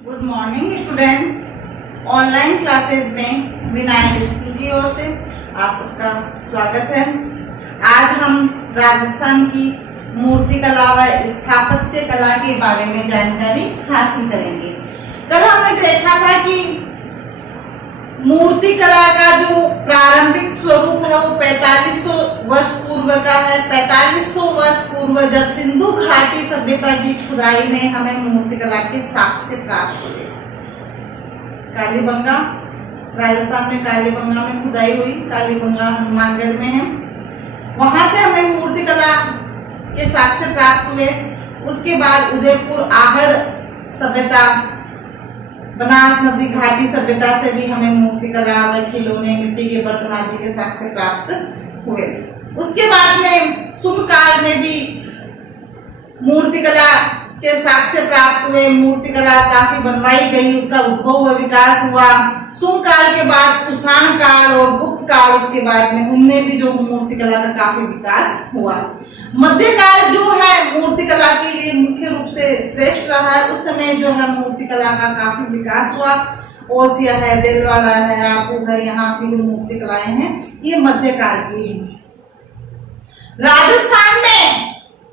Good morning student. Online classes में Vinayak school की ओर से आप सबका स्वागत है। आज हम राजस्थान की मूर्तिकला व स्थापत्य कला के बारे में जानकारी हासिल करेंगे। कल हमने देखा था कि मूर्तिकला का जो प्रारंभिक स्वरूप है वो 4500 वर्ष पूर्व का है। 4500 वर्ष पूर्व जब सिंधु घाटी सभ्यता की खुदाई में हमें मूर्तिकला के साक्ष्य प्राप्त हुए। कालीबंगा, राजस्थान में कालीबंगा में खुदाई हुई। कालीबंगा हनुमानगढ़ में है। वहां से हमें मूर्तिकला के साक्ष्य प्राप्त हुए। उसके बाद उदयपुर आहड़ सभ्यता, बनास नदी घाटी सभ्यता से भी हमें मूर्तिकला व खिलौने, मिट्टी के बर्तन आदि के साक्ष्य प्राप्त हुए। उसके बाद में शुंग काल में भी मूर्तिकला के साक्ष्य प्राप्त हुए। मूर्तिकला काफी बनवाई गई, उसका उद्भव व विकास हुआ। शुंग काल के बाद कुषाण काल और गुप्त काल, उसके बाद में उनमें भी जो मूर्तिकला का काफी विकास हुआ। मध्यकाल जो है मूर्तिकला के लिए मुख्य रूप से श्रेष्ठ रहा है। उस समय जो है मूर्तिकला का काफी विकास हुआ। ओसिया है, दिलवाड़ा है, आपू है, यहाँ की जो मूर्तिकलाएं हैं ये मध्यकाल की है। राजस्थान में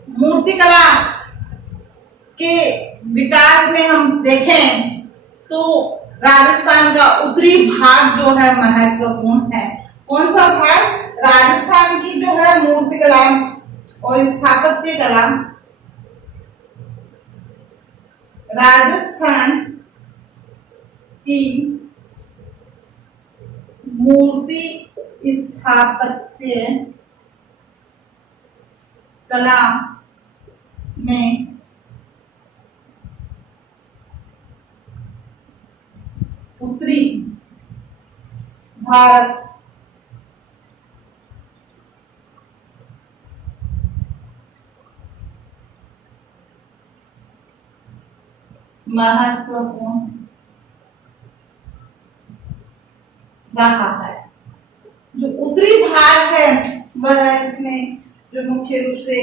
मूर्तिकला के विकास में हम देखें तो राजस्थान का उत्तरी भाग जो है महत्वपूर्ण है। कौन सा भाग? राजस्थान की जो है मूर्तिकला और स्थापत्य कला, राजस्थान की मूर्ति स्थापत्य कला में उत्तरी भारत महत्वपूर्ण रहा है। जो उत्तरी भाग है वह इसमें जो मुख्य रूप से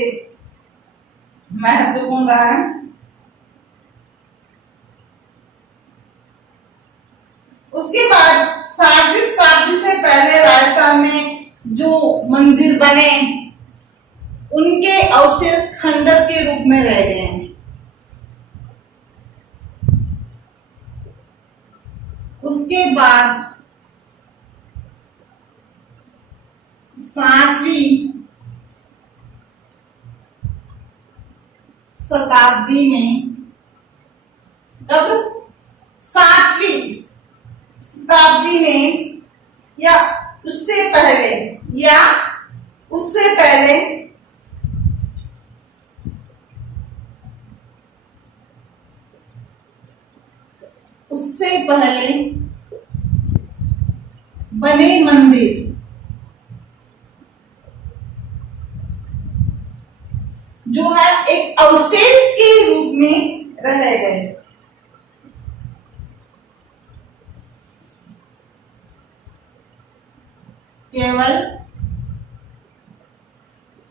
महत्वपूर्ण रहा है। उसके बाद 7वीं शताब्दी से पहले राजस्थान में जो मंदिर बने उनके अवशेष खंडर के रूप में रह गए हैं। उसके बाद 7वीं शताब्दी में, तब 7वीं शताब्दी में या उससे पहले बने मंदिर जो है एक अवशेष के रूप में रह गए। केवल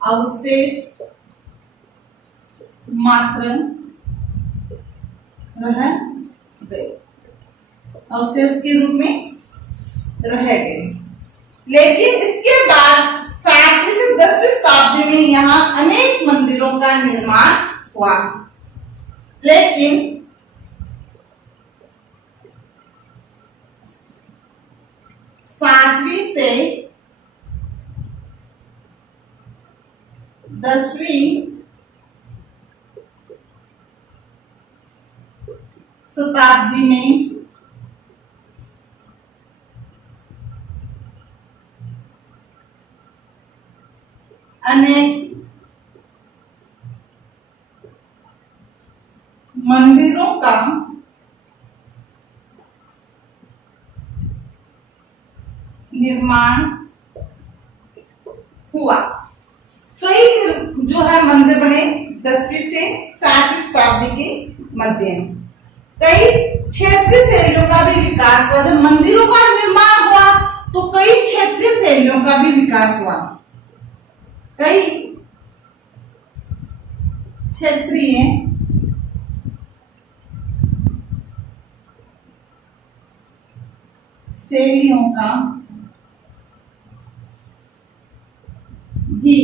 अवशेष मात्र रह गए, अवशेष के रूप में रह गए। लेकिन इसके बाद 7वीं से 10वीं शताब्दी में यहाँ अनेक मंदिरों का निर्माण हुआ। लेकिन 7वीं से 10वीं शताब्दी में अनेक मंदिरों का निर्माण हुआ। कई जो है मंदिर बने 10वीं से 7वीं शताब्दी के मध्य में। कई क्षेत्रीय शैलियों का भी विकास हुआ। जब मंदिरों का निर्माण हुआ तो कई क्षेत्रीय शैलियों का भी विकास हुआ। कई क्षेत्रीय शैलियों का भी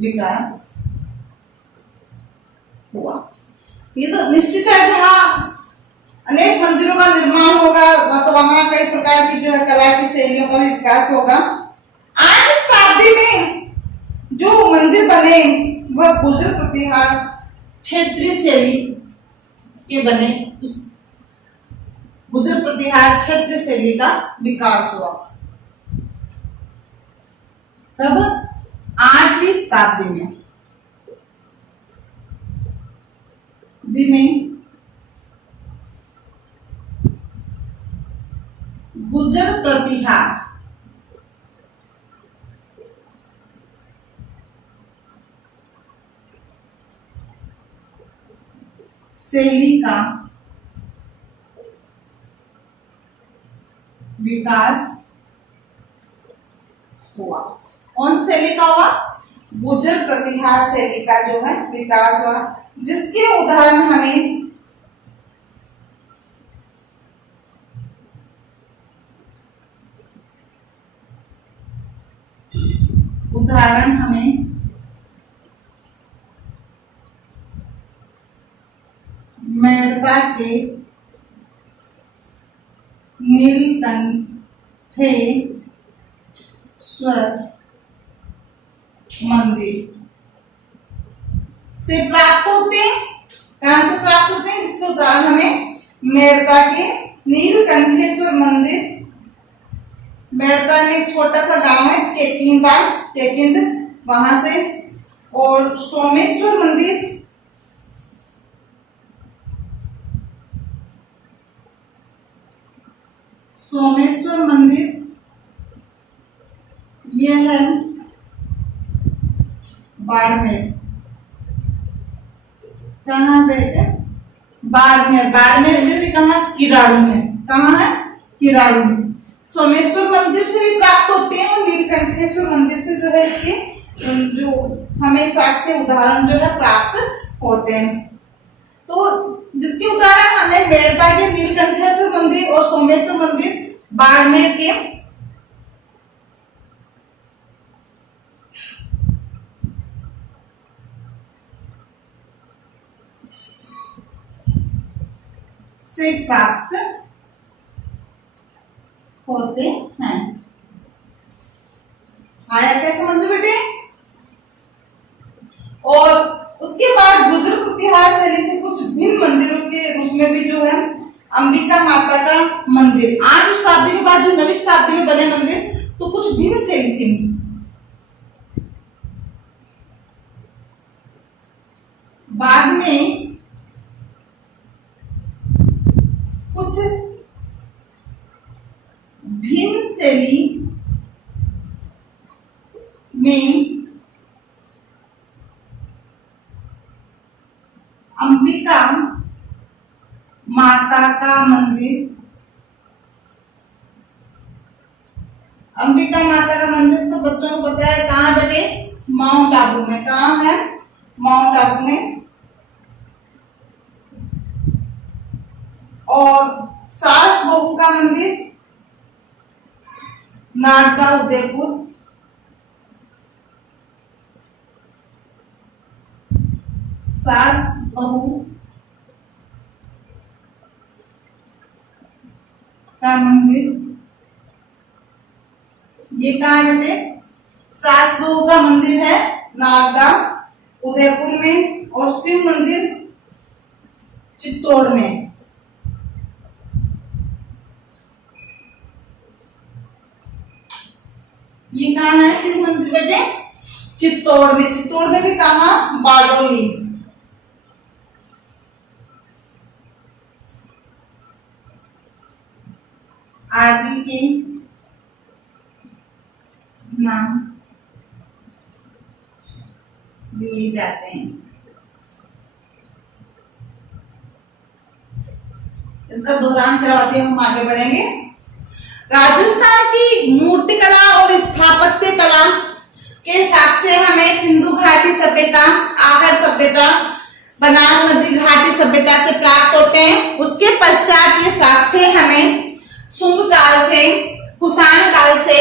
विकास हुआ। ये तो निश्चित है कि हाँ, अनेक मंदिरों का निर्माण होगा तो वहां कई प्रकार की जो है कला की शैलियों का भी विकास होगा। 8वीं शताब्दी में जो मंदिर बने वह गुर्जर प्रतिहार क्षेत्रीय शैली के बने। गुर्जर प्रतिहार क्षेत्रीय शैली का विकास हुआ तब 8वीं शताब्दी में गुर्जर प्रतिहार शैली का विकास हुआ। कौन सी शैली का हुआ? गुर्जर प्रतिहार शैली का जो है विकास हुआ, जिसके उदाहरण हमें मेड़ता के नीलकंठेश्वर मंदिर से प्राप्त होते हैं। कहां से प्राप्त होते हैं? जिसके उदाहरण हमें मेड़ता के नीलकंठेश्वर मंदिर, मेड़ता में एक छोटा सा गांव है केकिंद, वहां से, और सोमेश्वर मंदिर यह है बाड़मेर। कहाँ बेटे? बाड़मेर में भी कहा किराड़ू में। कहाँ है? किराड़ू में। सोमेश्वर मंदिर से भी प्राप्त होते हैं और नीलकंठेश्वर मंदिर से जो है इसके जो हमें साक्ष्य उदाहरण जो है प्राप्त होते हैं। तो जिसके उदाहरण हमें मेड़ता के नीलकंठेश्वर मंदिर और सोमेश्वर मंदिर बाड़मेर के से प्राप्त होते हैं। आया क्या समझ में बेटे? और उसके बाद गुर्जर प्रतिहार शैली से कुछ भिन्न मंदिरों के रूप में भी जो है अंबिका माता का मंदिर 8वीं शताब्दी के बाद जो 9वीं शताब्दी में बने मंदिर, तो कुछ भिन्न शैली थी। बाद में कुछ भिन्न शैली में अंबिका माता का मंदिर, अंबिका माता का मंदिर सब बच्चों को पता है कहाँ बेटे? माउंट आबू में। कहाँ है? माउंट आबू में। और सास बहू का मंदिर नागदा उदयपुर। सास बहू का मंदिर ये कहाँ है बेटे? सास बहू का मंदिर है नागदा उदयपुर में, और शिव मंदिर चित्तौड़ में। ये कहाँ है शिव मंदिर बेटे? चित्तौड़ में। चित्तौड़ में भी कहाँ? बारडोली। आदि के नाम दिए जाते हैं। इसका दोहरान करवाते हुए हम आगे बढ़ेंगे। राजस्थान की मूर्ति कला और स्थापत्य कला के साक्ष्य हमें सिंधु घाटी सभ्यता, आहर सभ्यता, बनार नदी घाटी सभ्यता से प्राप्त होते हैं। उसके पश्चात ये साक्ष्य हमें शुंग काल से, कुषाण काल से,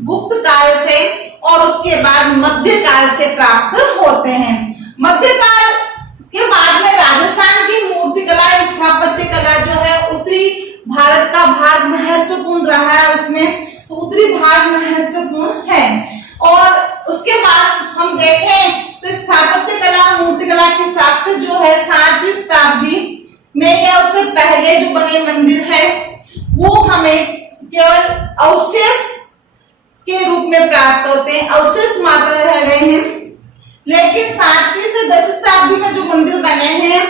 गुप्त काल से और उसके बाद मध्य काल से प्राप्त होते हैं। मध्य काल के बाद में राजस्थान की मूर्तिकला, स्थापत्य कला जो है उत्तरी भारत का भाग महत्वपूर्ण रहा है, उसमें तो उत्तरी भाग महत्वपूर्ण है। और उसके बाद हम देखें तो स्थापत्य कला, मूर्तिकला के साक्ष्य जो है 7वीं शताब्दी में या उससे पहले जो बने मंदिर है वो हमें केवल अवशेष के रूप में प्राप्त होते हैं, अवशेष मात्र रह गए हैं। लेकिन 7वीं से 10वीं शताब्दी में जो मंदिर बने हैं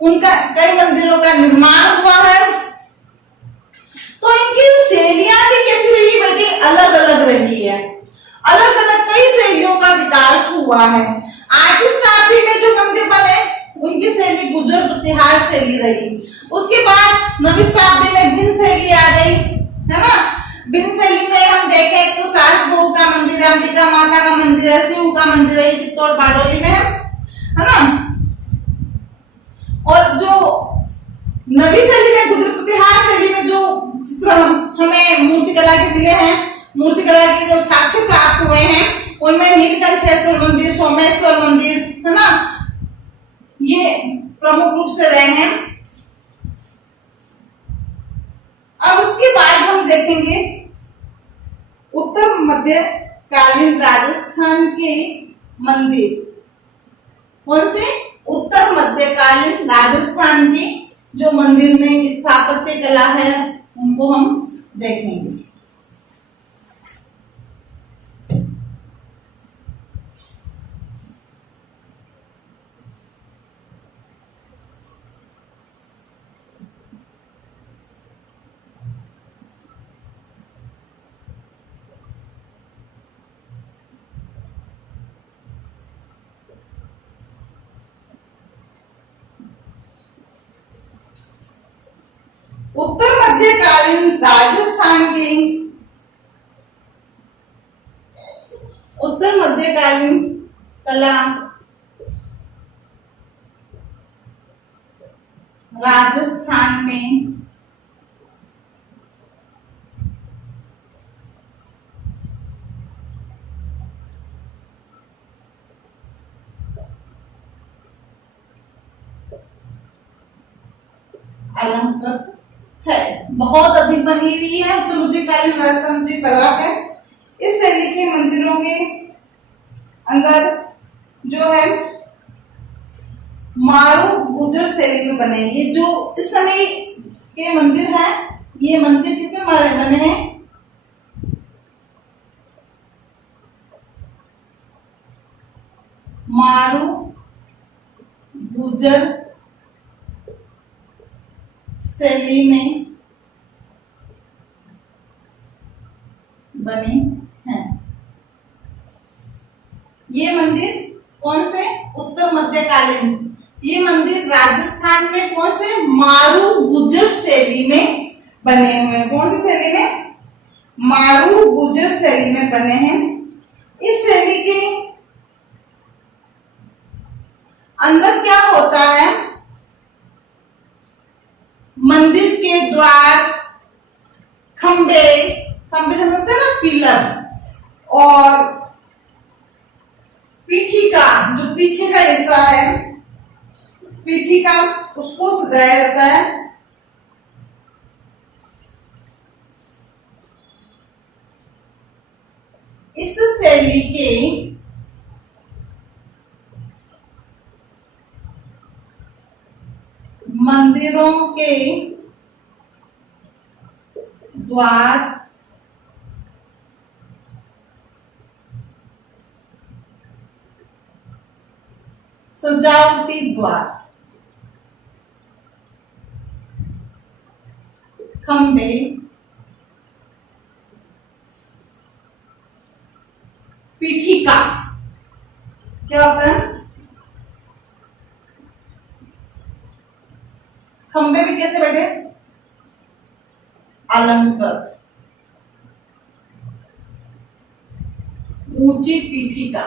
उनका, कई मंदिरों का निर्माण हुआ है। तो इनकी शैलियां भी कैसी रही, बल्कि अलग अलग रही है। अलग अलग कई शैलियों का विकास हुआ है। 8वीं शताब्दी में जो मंदिर बने उनकी शैली गुर्जर प्रतिहार शैली रही। उसके बाद 9वीं शताब्दी में भिन्न शैली आ गई, है ना। भिन्न शैली में हम देखें तो सास बहू का मंदिर है, अंबिका माता का मंदिर है, शिव का मंदिर है, चित्तौड़ बारडोली में है ना। और जो 9वीं शैली में, गुर्जर प्रतिहार शैली में जो चित्र हमें मूर्तिकला के मिले हैं, मूर्तिकला के जो साक्ष्य प्राप्त हुए हैं उनमें नीलकंठेश्वर मंदिर, सोमेश्वर मंदिर, है ना, ये प्रमुख रूप से रहे हैं। अब उसके बाद हम देखेंगे उत्तर मध्यकालीन राजस्थान के मंदिर। कौन से? उत्तर मध्यकालीन राजस्थान के जो मंदिर में स्थापत्य कला है उनको हम देखेंगे। उत्तर मध्यकालीन राजस्थान की, उत्तर मध्यकालीन कला राजस्थान में अलंकृत है, बहुत अधिक बनी हुई है। उत्तर मध्यकालीन राजस्थान की कला है। इस शैली के मंदिरों के अंदर जो है मारू गुर्जर शैली में बने। ये जो इस समय के मंदिर है, ये मंदिर किसमें बने हैं? मारू गुर्जर शैली में बने हैं। ये मंदिर कौन से? उत्तर मध्यकालीन। ये मंदिर राजस्थान में कौन से? मारू गुर्जर शैली में बने हुए हैं। कौन सी शैली में? मारू गुर्जर शैली में बने हैं। इस शैली के अंदर क्या होता है? मंदिर के द्वार, खंबे, खंबे समझते हैं ना, पिलर, और पीठिका जो पीछे का हिस्सा है, पीठिका, उसको सजाया जाता है। इस शैली के मंदिरों के द्वार, सजावटी द्वार, खंबे, पीठिका, क्या होता है? खंबे भी कैसे बैठे? अलंकृत, ऊंची पीठिका,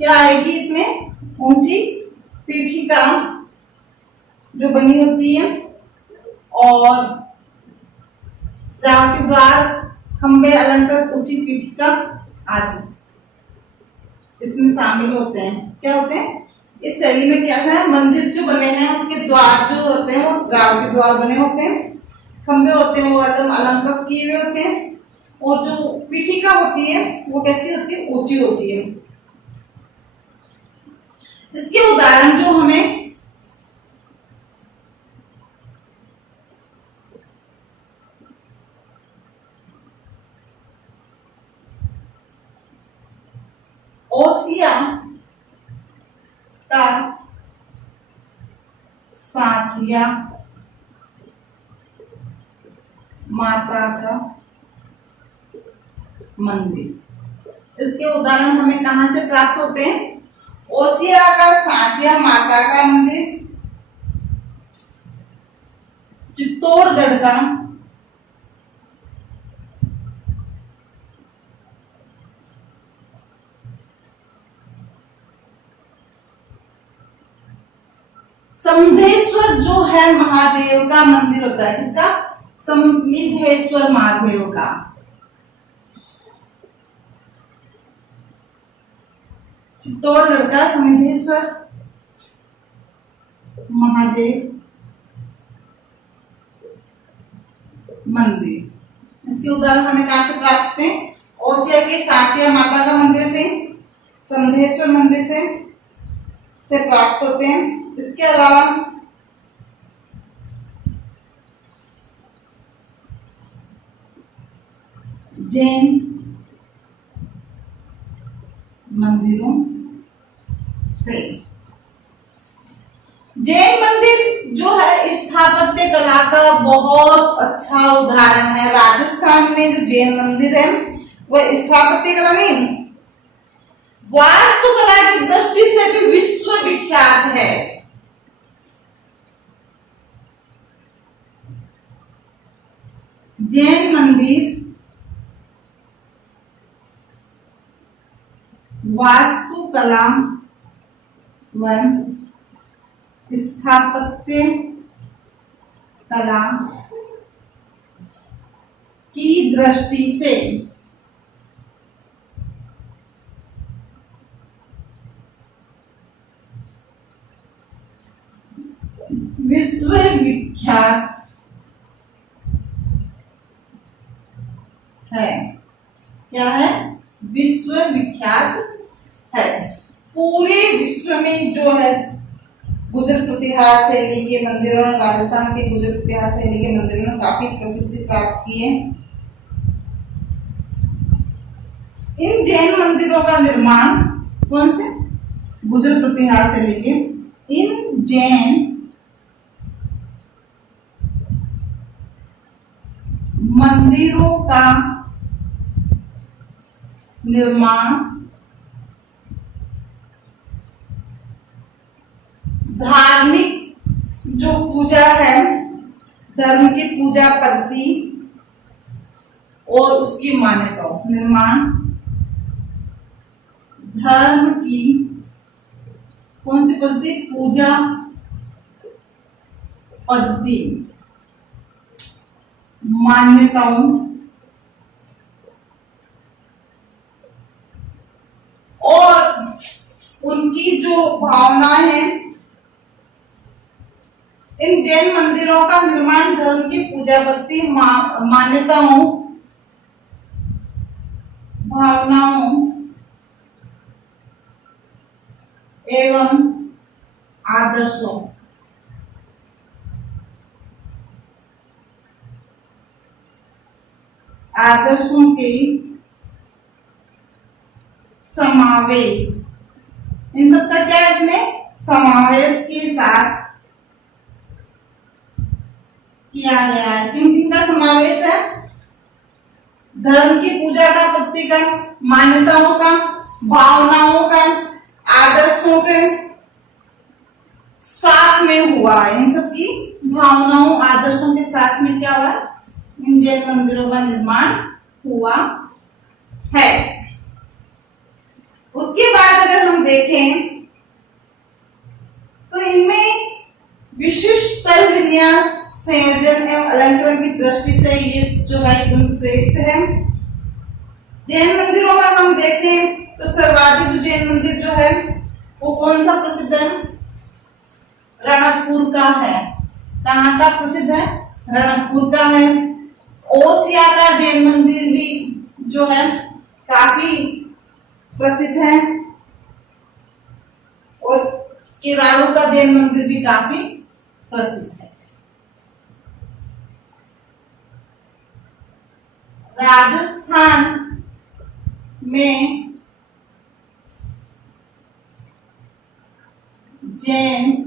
क्या आएगी इसमें, ऊंची पीठिका जो बनी होती है और सजावटी द्वार, खंबे, अलंकृत ऊंची पीठिका आदि इसमें शामिल होते हैं। क्या होते हैं इस शैली में? क्या है, मंदिर जो बने हैं उसके द्वार जो होते हैं वो सजावटी द्वार बने होते हैं, खंबे होते हैं वो एकदम अलंकृत किए हुए होते हैं और जो पीठिका होती है वो कैसी होती है, ऊंची होती है। इसके उदाहरण जो हमें ओसिया का सांचिया माता का मंदिर, इसके उदाहरण हमें कहां से प्राप्त होते हैं? ओसिया का सांचिया माता का मंदिर, चित्तौड़गढ़ का समधेश्वर जो है महादेव का मंदिर होता है, किसका? समिधेश्वर महादेव का। चित्तौड़गढ़ का समिधेश्वर महादेव मंदिर, इसके उदाहरण हमें कहां से प्राप्त होते हैं? ओसिया के सांचिया माता का मंदिर से, समधेश्वर मंदिर से प्राप्त होते हैं। इसके अलावा जैन मंदिरों से। जैन मंदिर जो है स्थापत्य कला का बहुत अच्छा उदाहरण है। राजस्थान में जो जैन मंदिर है वह स्थापत्य कला नहीं, वास्तुकला की दृष्टि से भी विश्व विख्यात है। जैन मंदिर वास्तुकला व स्थापत्य कला की दृष्टि से विश्व विख्यात है। क्या है? विश्व विख्यात है। पूरे विश्व में जो है गुजर प्रतिहार शैली के मंदिरों, राजस्थान के गुजर प्रतिहार शैली के मंदिरों ने काफी प्रसिद्धि प्राप्त की है। इन जैन मंदिरों का निर्माण कौन से? गुजर प्रतिहार शैली के इन जैन मंदिरों का निर्माण धार्मिक जो पूजा है, धर्म की पूजा पद्धति और उसकी मान्यताओं, निर्माण धर्म की कौन सी पद्धति? पूजा पद्धति, मान्यताओं और उनकी जो भावना है। इन जैन मंदिरों का निर्माण धर्म की पूजा पद्धति, मान्यताओं, भावनाओं एवं आदर्शों के समावेश, इन सब का क्या है इसमें? समावेश के साथ किया गया है। किन किन का समावेश है? धर्म की पूजा का, पद्धति का, मान्यताओं का, भावनाओं का, आदर्शों के साथ में हुआ है। इन सब की भावनाओं, आदर्शों के साथ में क्या हुआ? इन जैन मंदिरों का निर्माण हुआ है। उसके बाद अगर हम देखें तो इनमें विशिष्ट तल विन्यास, संयोजन एवं अलंकरण की दृष्टि से ये जो है एकदम श्रेष्ठ है। जैन मंदिरों में हम देखें तो सर्वाधिक जो जैन मंदिर जो है वो कौन सा प्रसिद्ध है? रणकपुर का है। कहाँ का प्रसिद्ध है? रणकपुर का है। ओसिया का जैन मंदिर भी जो है काफी प्रसिद्ध है और केराड़ू का जैन मंदिर भी काफी प्रसिद्ध है। राजस्थान में जैन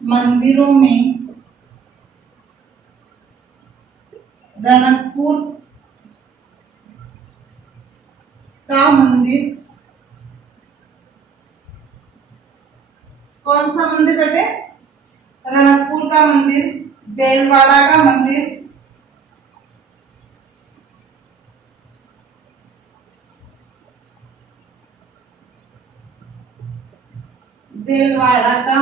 मंदिरों में रणकपुर का मंदिर, कौन सा मंदिर बेटे? रणकपुर का मंदिर, देलवाड़ा का मंदिर, देलवाड़ा का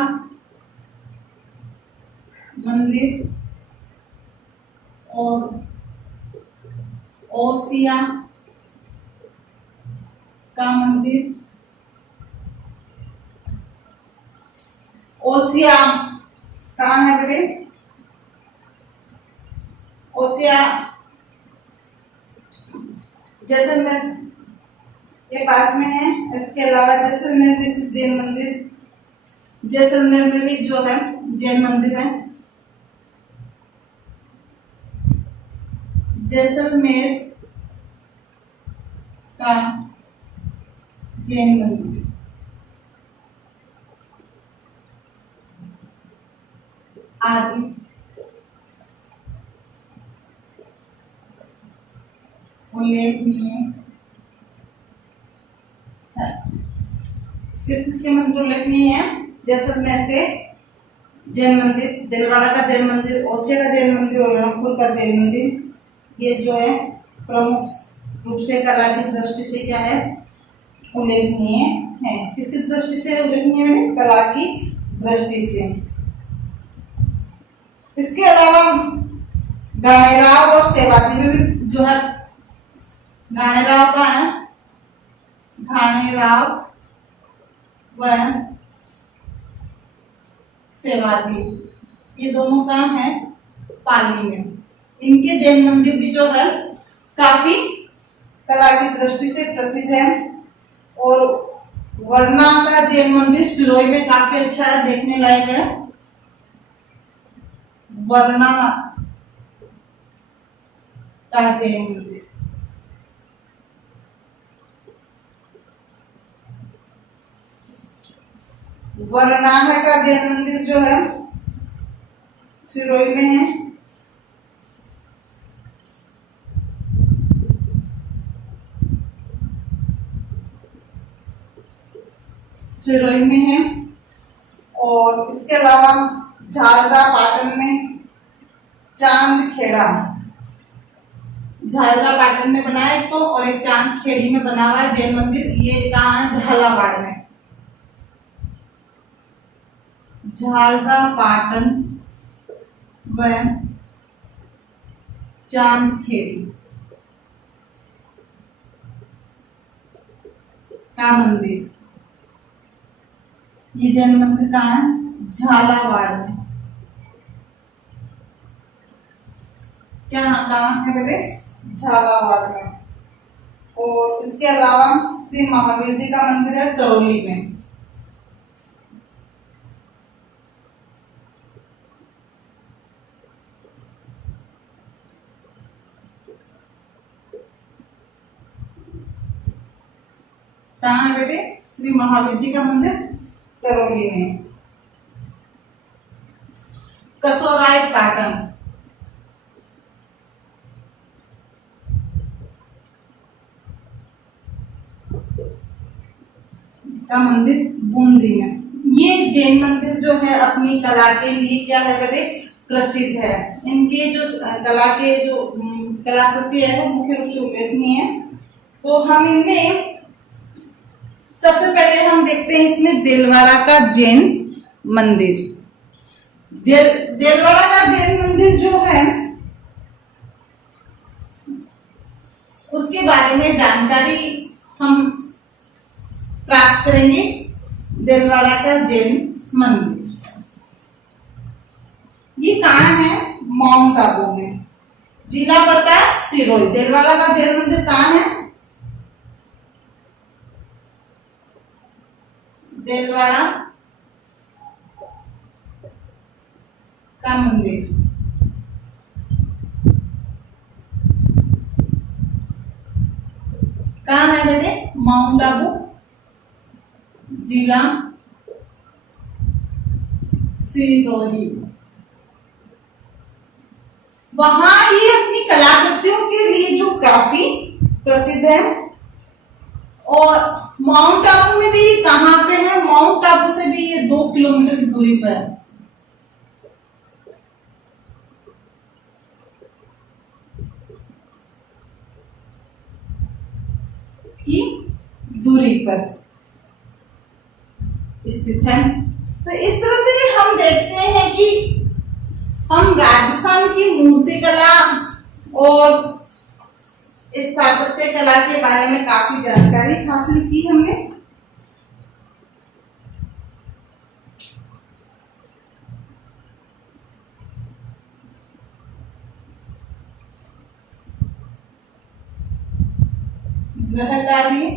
मंदिर और ओसिया का मंदिर। ओसिया कहाँ है बेटे? ओसिया जैसलमेर के पास में है। इसके अलावा जैसलमेर में स्थित जैन मंदिर, जैसलमेर में भी जो है जैन मंदिर है। जैसलमेर का जैन मंदिर आदि उल्लेखनीय है। किसके मंदिर उल्लेखनीय है? जैसलमेर के जैन मंदिर, दिलवाड़ा का जैन मंदिर, ओसिया का जैन मंदिर और रणकपुर का जैन मंदिर। ये जो है प्रमुख रूप से कला की दृष्टि से क्या है? उल्लेखनीय है। किसकी दृष्टि से उल्लेखनीय है? कला की दृष्टि से। इसके अलावा गाणेराव और सेवाती में भी जो है, गाणेराव का है, गाणेराव व सेवाती, ये दोनों का है पाली में। इनके जैन मंदिर भी जो है काफी कला की दृष्टि से प्रसिद्ध है। और वरना का जैन मंदिर सिरोही में काफी अच्छा है, देखने लायक है। वरना का जैन मंदिर, वरनाह का जैन मंदिर जो है सिरोही में है। सिरोही में है। और इसके अलावा झालरा पाटन में चांदखेड़ा, झालरा पाटन में बना है तो, और एक चांदखेड़ी में बना हुआ है जैन मंदिर। ये कहाँ है? झालावाड़ में। झालरा पाटन व चांदखेड़ी का मंदिर, ये जैन मंदिर कहाँ है? झालावाड़ में। क्या कहाँ है बेटे? झालावाड़ में। और इसके अलावा श्री महावीर जी का मंदिर है करौली में। कहाँ है बेटे? श्री महावीर जी का मंदिर करौली में। कसोराय पाटन का मंदिर बूंदी में। ये जैन मंदिर जो है अपनी कला के लिए क्या है बेटे? प्रसिद्ध है। इनके जो कला के जो कलाकृति है वो मुख्य रूप से उल्लेखनीय है। तो हम इनमें सबसे पहले हम देखते हैं इसमें देलवाड़ा का जैन मंदिर। देलवाड़ा का जैन मंदिर जो है उसके बारे में जानकारी हम प्राप्त करेंगे। देलवाड़ा का जैन मंदिर ये कहाँ है? माउंट आबू में। जिला पड़ता है सिरोही। देलवाड़ा का जैन मंदिर कहाँ है? देलवाड़ा का मंदिर कहाँ है बेटे? माउंट आबू, जिला सिरोही। वहां ये अपनी कलाकृतियों के लिए जो काफी प्रसिद्ध है। और माउंट आबू में भी कहां पे है? माउंट आबू से भी ये 2 किलोमीटर की दूरी पर है। की दूरी पर स्थित है। तो इस तरह से हम देखते हैं कि हम राजस्थान की मूर्तिकला और स्थापत्य कला के बारे में काफी जानकारी हासिल की हमने। ग्रह कार्य,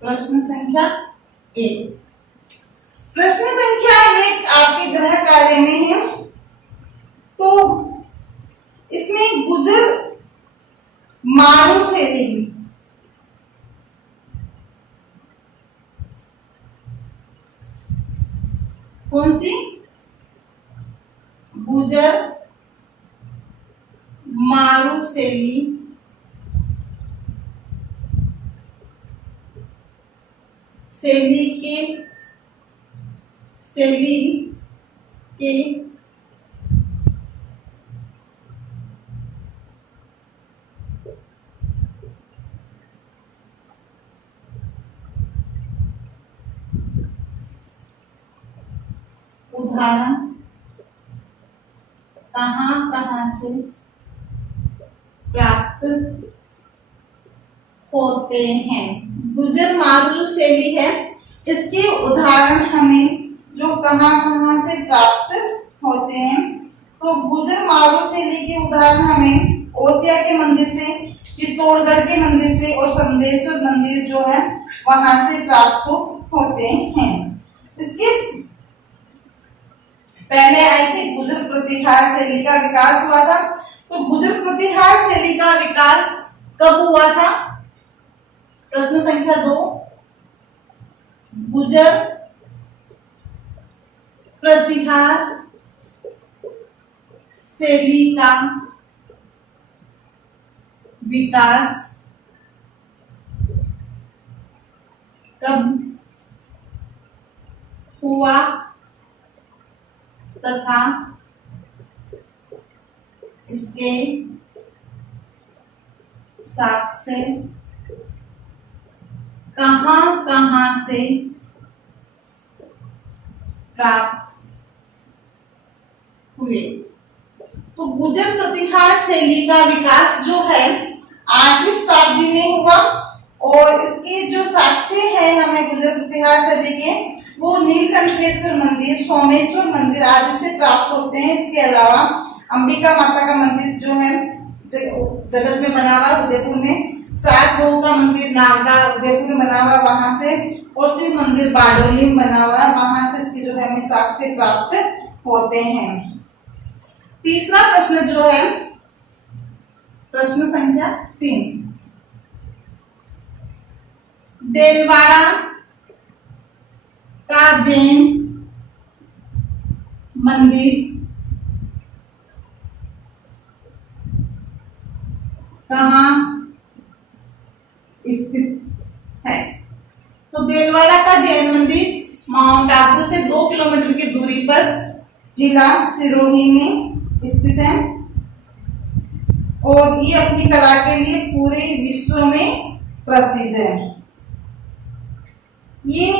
प्रश्न संख्या 1। प्रश्न संख्या 1 आपके गृह कार्य में है। तो इसमें गुजर मारू से लेगी। कौन सी? गुजर मारू शैली शैली के उदाहरण कहां से प्राप्त होते हैं? गुजर मारू शैली है, इसके उदाहरण हमें जो कहां से प्राप्त होते हैं। तो गुजर मारू शैली के उदाहरण हमें ओसिया के मंदिर से, चित्तौड़गढ़ के मंदिर से और समदेश्वर मंदिर जो है वहां से प्राप्त होते हैं। इसके पहले आई थी गुजर प्रतिहार शैली का विकास हुआ था। तो गुजर प्रतिहार शैली का विकास कब हुआ था? प्रश्न संख्या 2। गुजर प्रतिहार शैली का विकास कब हुआ तथा इसके साक्ष्य कहां से प्राप्त हुए? तो गुजर प्रतिहार शैली का विकास जो है 8वीं शताब्दी में हुआ और इसके जो साक्ष्य है हमें गुजर प्रतिहार शैली के वो नीलकंठेश्वर मंदिर, सोमेश्वर मंदिर आदि से प्राप्त होते हैं। इसके अलावा अंबिका माता का मंदिर जो है जगत में बना हुआ उदयपुर में, सास बहू का मंदिर नागदा उदयपुर में बना हुआ वहां से, और शिव मंदिर बारडोली में बना हुआ वहां से इसके जो है हमें साक्ष्य प्राप्त होते हैं। तीसरा प्रश्न जो है प्रश्न संख्या 3। देलवाड़ा का जैन मंदिर कहाँ स्थित है? तो देलवाड़ा का जैन मंदिर माउंट आबू से 2 किलोमीटर की दूरी पर जिला सिरोही में स्थित है और ये अपनी कला के लिए पूरे विश्व में प्रसिद्ध है। ये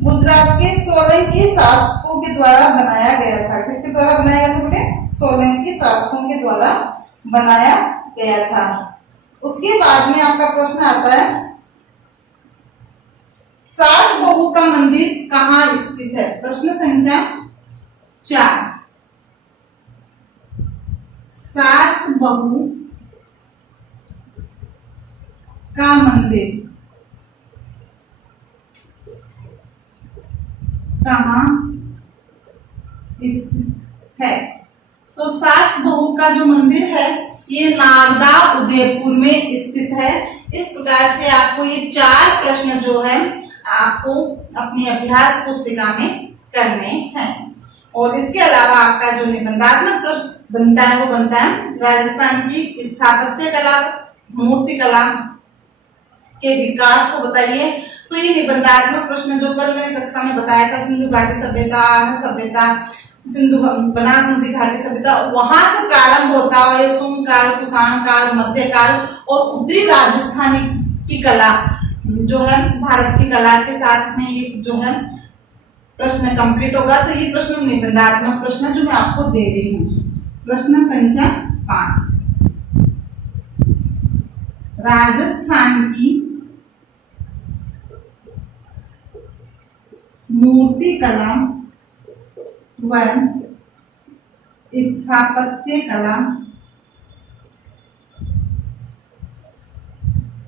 गुजरात के सोलंकी शासकों के द्वारा बनाया गया था। किसके द्वारा बनाया गया था बेटे? सोलंकी शासकों के द्वारा बनाया गया था। उसके बाद में आपका प्रश्न आता है, सास बहू का मंदिर कहाँ स्थित है? प्रश्न संख्या 4। सास बहू का मंदिर कहाँ स्थित है? तो सास बहू का जो मंदिर है ये नागदा उदयपुर में स्थित है। इस प्रकार से आपको ये 4 प्रश्न जो है आपको अपनी अभ्यास पुस्तिका में करने हैं। और इसके अलावा आपका जो निबंधात्मक प्रश्न बनता है वो बनता है राजस्थान की स्थापत्य कला, मूर्ति कला के विकास को बताइए। तो ये निबंधात्मक प्रश्न जो कल मैंने कक्षा में बताया था, सिंधु घाटी सभ्यता, सिंधु बनास नदी घाटी सभ्यता, वहां से प्रारंभ होता है सुंग काल, कुषाण काल, मध्यकाल और उत्तरी राजस्थानी की कला जो है भारत की कला के साथ में ये जो है प्रश्न कंप्लीट होगा। तो ये प्रश्न निबंधात्मक प्रश्न जो मैं आपको दे रही हूँ। प्रश्न संख्या 5, राजस्थान की मूर्ति कला व स्थापत्य कला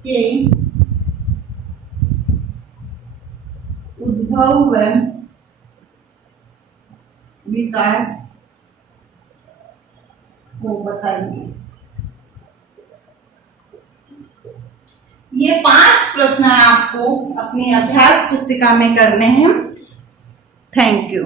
के उद्भव व विकास को बताइए। ये 5 प्रश्न आपको अपनी अभ्यास पुस्तिका में करने हैं। Thank you.